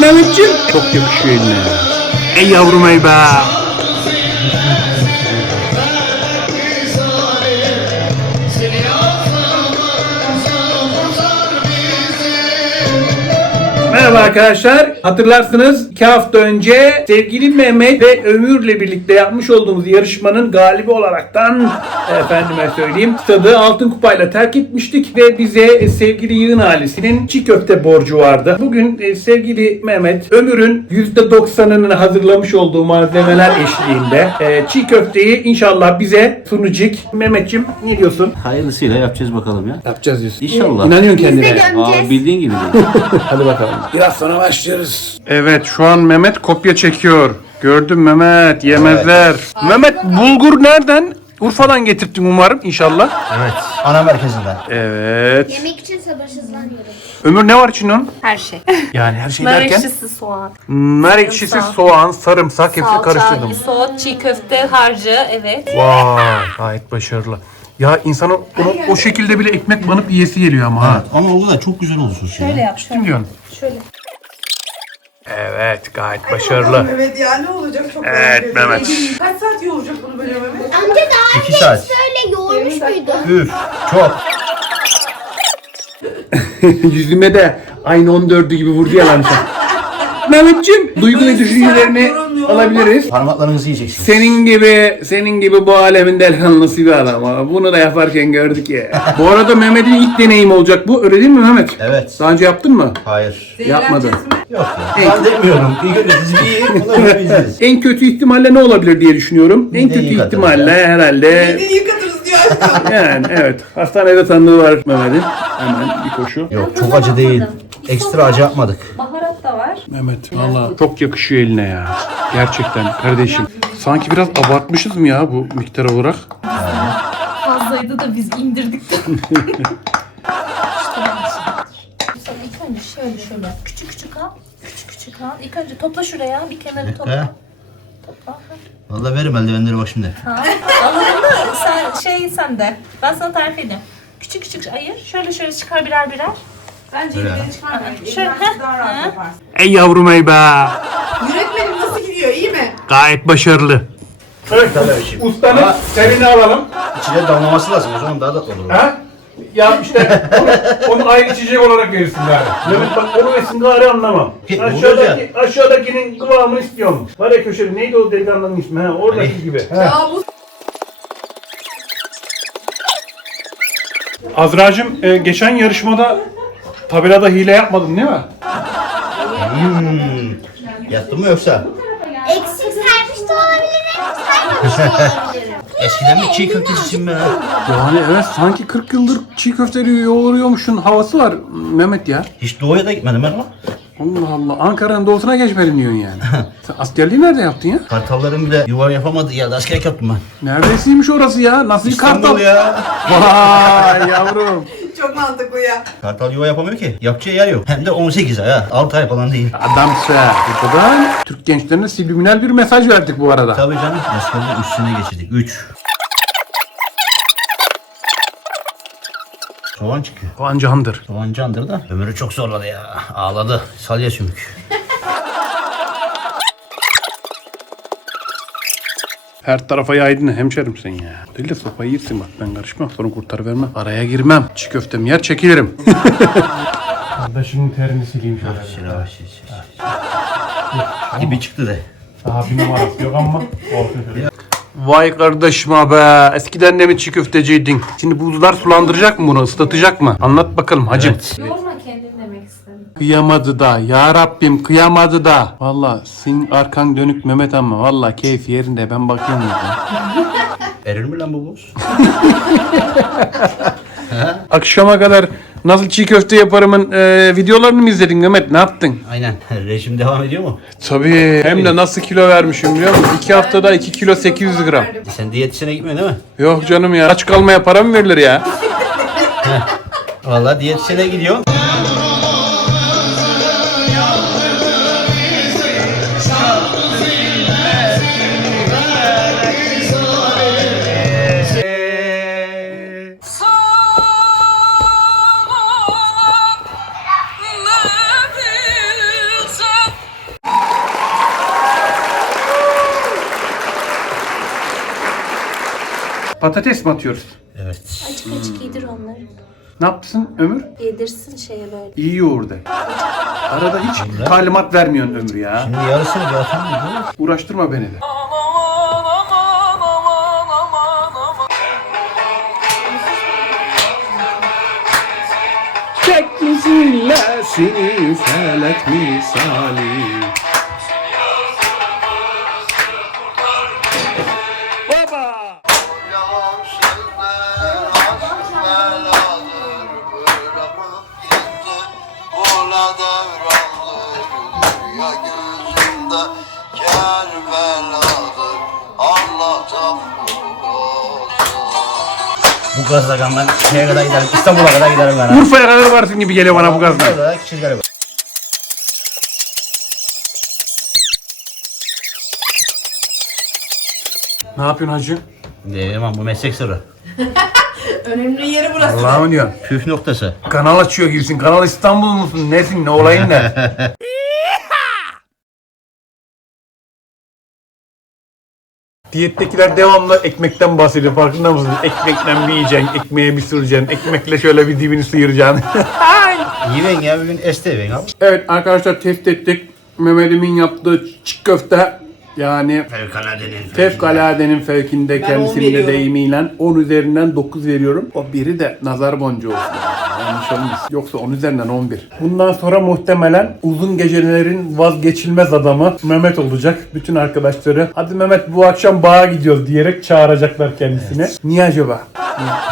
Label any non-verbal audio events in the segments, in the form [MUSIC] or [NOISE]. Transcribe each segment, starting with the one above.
Mehmetciğim. Çok yakışıyor eline. Ey yavrum ey be. Merhaba arkadaşlar. Hatırlarsınız iki hafta önce sevgili Mehmet ve Ömür'le birlikte yapmış olduğumuz yarışmanın galibi olaraktan [LAUGHS] efendime söyleyeyim stadı altın kupayla terk etmiştik ve bize sevgili Yığın ailesinin çiğ köfte borcu vardı. Bugün e, sevgili Mehmet Ömür'ün %90'ını hazırlamış olduğu malzemeler eşliğinde e, çiğ köfteyi inşallah bize sunacak. Mehmetçim ne diyorsun? Hayırlısıyla yapacağız bakalım ya. Yapacağız diyorsun. İnşallah. İnanıyorsun Biz de kendine. Aa, bildiğin gibi. [LAUGHS] Hadi bakalım. Biraz sonra başlıyoruz. Evet şu an Mehmet kopya çekiyor. Gördüm Mehmet yemezler. Mehmet bulgur nereden? Urfa'dan getirttin umarım inşallah. evet. Ana merkezinden. Evet. Yemek için sabırsızlanıyorum. Ömür ne var için onun? Her şey. Yani her şey Nar derken? ekşisi, soğan, Nar ekşisi, Sarımsak. soğan, sarımsak hepsi salça, karıştırdım. isot, çiğ köfte, harcı, evet. Vay gayet başarılı. Ya insanın onu, o şekilde bile ekmek banıp yiyesi geliyor ama ha. Ama o da çok güzel olsun şey. Şöyle yap, şöyle. Kim diyorsun? Şöyle. Evet gayet başarılı. Mehmet ya ne olacak çok Evet, merak ediyorum. Mehmet. Kaç saat yoğuracak bunu böyle Mehmet? Amca daha İki önce saat. hiç böyle yoğurmuş muydu? Üf. Çok. [LAUGHS] Yüzüme de aynı 14'ü gibi vurdu yalan [LAUGHS] Mehmetciğim duygu ve düşüncelerini alabiliriz. Parmaklarınızı yiyeceksiniz. Senin gibi senin gibi bu alemin delikanlısı bir adam ama bunu da yaparken gördük ya. bu arada Mehmet'in ilk deneyim olacak bu öyle değil mi Mehmet? Evet. Daha önce yaptın mı? Hayır. Yapmadı. Zehirleneceğiz mi? Yok ya. Ben demiyorum. İyi izleriz. En kötü ihtimalle ne olabilir diye düşünüyorum. En kötü yıkatırız ihtimalle herhalde Kendini yıkatırız diyor aşkım. [LAUGHS] yani evet hastanede tanıdığı var Mehmet'in. Hemen bir koşu. Yok çok acı değil. Ekstra acı yapmadık. Da var. Mehmet valla çok yakışıyor eline ya. Gerçekten kardeşim. Sanki biraz abartmışız mı ya bu miktar olarak? Fazlaydı da biz indirdik Sonra ilk önce şöyle şöyle küçük küçük al. Küçük küçük al. İlk önce topla şuraya. Bir kenarı topla. He. Topla. Valla verim eldivenleri bak şimdi. Ha. Anladın mı? Sen şey sende. Ben sana tarif edeyim. Küçük küçük ayır. Şöyle şöyle çıkar birer birer. Bence Öyle. elini çıkarmayın. Şöyle, Elini daha rahat yaparsın. Ey yavrum ey be. Yönetmenim nasıl gidiyor iyi mi? Gayet başarılı. Evet. Ustanın Ama- serini alalım. İçine damlaması lazım. O zaman daha da olur. Ha? Ya işte onu, onu ayrı içecek olarak verirsin gari. Mehmet bak onu versin gari anlamam. Ki, Aşağıdaki, aşağıdakinin kıvamını istiyorum. Var ya köşede neydi o delikanlının ismi ha? Oradaki Ali. gibi. Ha. Ya bu Azra'cığım e, geçen yarışmada tabelada hile yapmadın değil mi? Hmm. Yattın mı yoksa? Eksik sermiş de olabilirim. Da olabilirim. Eskiden bir çiğ köftecisin be. Yani evet sanki 40 yıldır çiğ köfteleri yoğuruyormuşsun havası var Mehmet ya. Hiç doğuya da gitmedim ben ama. Allah Allah Ankara'nın doğusuna geçmedin diyorsun yani. [LAUGHS] Sen askerliği nerede yaptın ya? Kartalların bile yuva yapamadığı yerde askerlik yaptım ben. Neredesiymiş orası ya? Nasıl bir İstanbul kartal? ya. Vay yavrum. Çok mantıklı ya. Kartal yuva yapamıyor ki. Yapacağı yer yok. Hem de 18 ay ha. 6 ay falan değil. Adamsın. Buradan Türk gençlerine subliminal bir mesaj verdik bu arada. Tabii canım. 3 sene geçirdik. 3. Soğan çıkıyor. Soğan candır. Soğan candır da. Ömrü çok zorladı ya. Ağladı. Salya sümük. Her tarafa yaydın hemşerim sen ya. Değil de sopayı yersin bak ben karışmam sonra kurtar vermem. Araya girmem. Çiğ köftem yer çekilirim. Kardeşimin terini sileyim şöyle. Şira şir şir. Gibi çıktı de. Daha bir numarası yok ama olsun şöyle. Vay kardeşim be. Eskiden de mi çiğ köfteciydin? Şimdi buzlar sulandıracak mı bunu? ıslatacak mı? Anlat bakalım hacım. Evet. Kıyamadı da. Ya Rabbim kıyamadı da. Valla senin arkan dönük Mehmet ama valla keyif yerinde. Ben bakıyorum ya. [LAUGHS] Erir mi lan bu buz? [LAUGHS] Akşama kadar nasıl çiğ köfte yaparımın e, videolarını mı izledin Mehmet? Ne yaptın? Aynen. [LAUGHS] Rejim devam ediyor mu? Tabii. Hem de nasıl kilo vermişim biliyor musun? 2 haftada 2 kilo 800 gram. E Sen diyetisyene gitmiyorsun değil mi? Yok canım ya. Aç kalmaya para mı verilir ya? Vallahi diyetisyene gidiyor. Patates mi atıyoruz? Evet. Açık açık yedir onları. Ne yapsın Ömür? Yedirsin şeye böyle. İyi yoğurdu. Arada hiç talimat vermiyorsun Ömür ya. Şimdi yarısını bir atalım mı? Uğraştırma beni de. Teknisiyle seni felek misali. Bu gazla ben şeye kadar giderim. İstanbul'a kadar giderim ben. ha. Urfa'ya kadar varsın gibi geliyor bana bu gazdan. Burada küçük galiba. Ne yapıyorsun hacı? Diyemem bu meslek sırrı. [LAUGHS] Önemli yeri burası. Allah'ım diyor. Püf noktası. Kanal açıyor gibisin. Kanal İstanbul musun? Nesin? Ne olayın ne? [LAUGHS] Diyettekiler devamlı ekmekten bahsediyor. Farkında mısın? Ekmekten bir yiyeceksin, ekmeğe bir süreceksin, ekmekle şöyle bir dibini sıyıracaksın. [LAUGHS] Yiyin ya bir gün esteyin abi. evet arkadaşlar test ettik. Mehmet'imin yaptığı çiğ köfte yani Fevkaladenin. Fevkaladenin fevkinde Ben kendisinin on de deyimiyle 10 üzerinden 9 veriyorum. O biri de nazar boncuğu olsun. Yanlış olmaz. Yoksa 10 üzerinden 11. Bundan sonra muhtemelen uzun gecelerin vazgeçilmez adamı Mehmet olacak. Bütün arkadaşları hadi Mehmet bu akşam bağa gidiyoruz diyerek çağıracaklar kendisini. Niye acaba?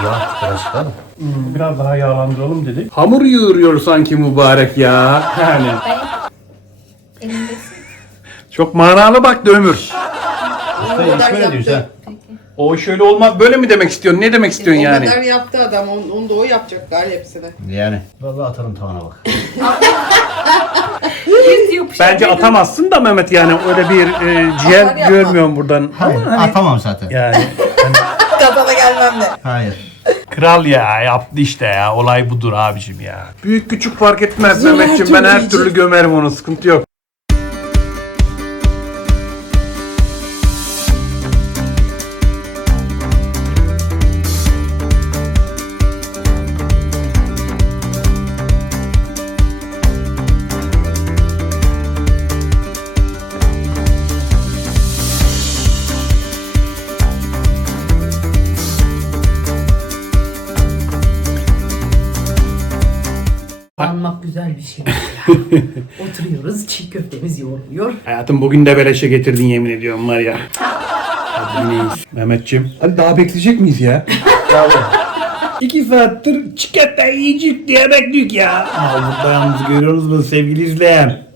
Ya birazcık daha mı? Hmm, biraz daha yağlandıralım dedik. Hamur yoğuruyor sanki mübarek ya. Yani çok manalı bak Ömür. Usta hiç böyle diyorsun ha. O şöyle olmaz. Böyle mi demek istiyorsun? Ne demek istiyorsun O yani? kadar yaptı adam. Onu, onu da o yapacak galiba hepsini. Yani. Vallahi atarım tavana bak. Bence atamazsın da Mehmet yani öyle bir e, Atar ciğer yapma. görmüyorum buradan. Ama hani Atamam zaten. yani [LAUGHS] Kafana gelmem de. Hayır. kral ya yaptı işte ya olay budur abicim ya. Büyük küçük fark etmez Mehmetciğim ben her türlü gömerim onu sıkıntı yok. Anmak güzel bir şey. [LAUGHS] Oturuyoruz, çiğ köftemiz yoğruluyor. Hayatım bugün de beleşe getirdin yemin ediyorum var ya. Hadi. Mehmetciğim. Hadi daha bekleyecek miyiz ya? İki saattir çikolata yiyecek diye bekliyoruz ya. Burada yalnız görüyoruz bunu sevgili izleyen.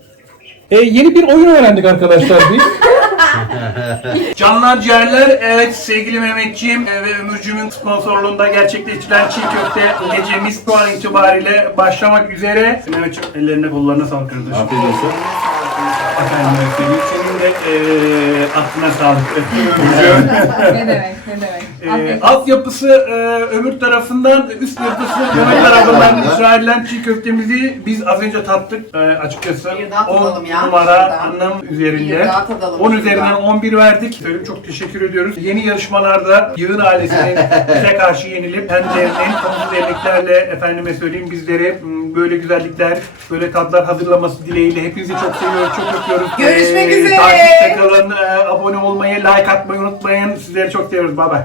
E, yeni bir oyun öğrendik arkadaşlar biz. [LAUGHS] [LAUGHS] Canlar ciğerler, evet sevgili Mehmetciğim e, ve Ömürcüğümün sponsorluğunda gerçekleştirilen çiğ köfte gecemiz şu an itibariyle başlamak üzere. Mehmetciğim ellerine kollarına sağlık. Afiyet olsun. Efendim. Senin de e, aklına sağlık. [LAUGHS] Ne demek ne demek. E, altyapısı e, ömür tarafından, üst yapısı Mehmet [LAUGHS] tarafından inşa edilen çiğ köftemizi biz az önce tattık. E, açıkçası Bir daha 10 tadalım ya. numara Şuradan. anlam Bir üzerinde. daha tadalım 10 şuradan. üzerinden 11 verdik. Söyleyeyim çok teşekkür ediyoruz. Yeni yarışmalarda Yığın ailesinin [LAUGHS] bize karşı yenilip kendilerinin sonsuz emeklerle efendime söyleyeyim bizlere m, böyle güzellikler, böyle tatlar hazırlaması dileğiyle hepinizi çok seviyoruz, çok öpüyoruz. Görüşmek üzere. Takipte kalın, e, abone olmayı, like atmayı unutmayın. Sizleri çok seviyoruz. Bay bay.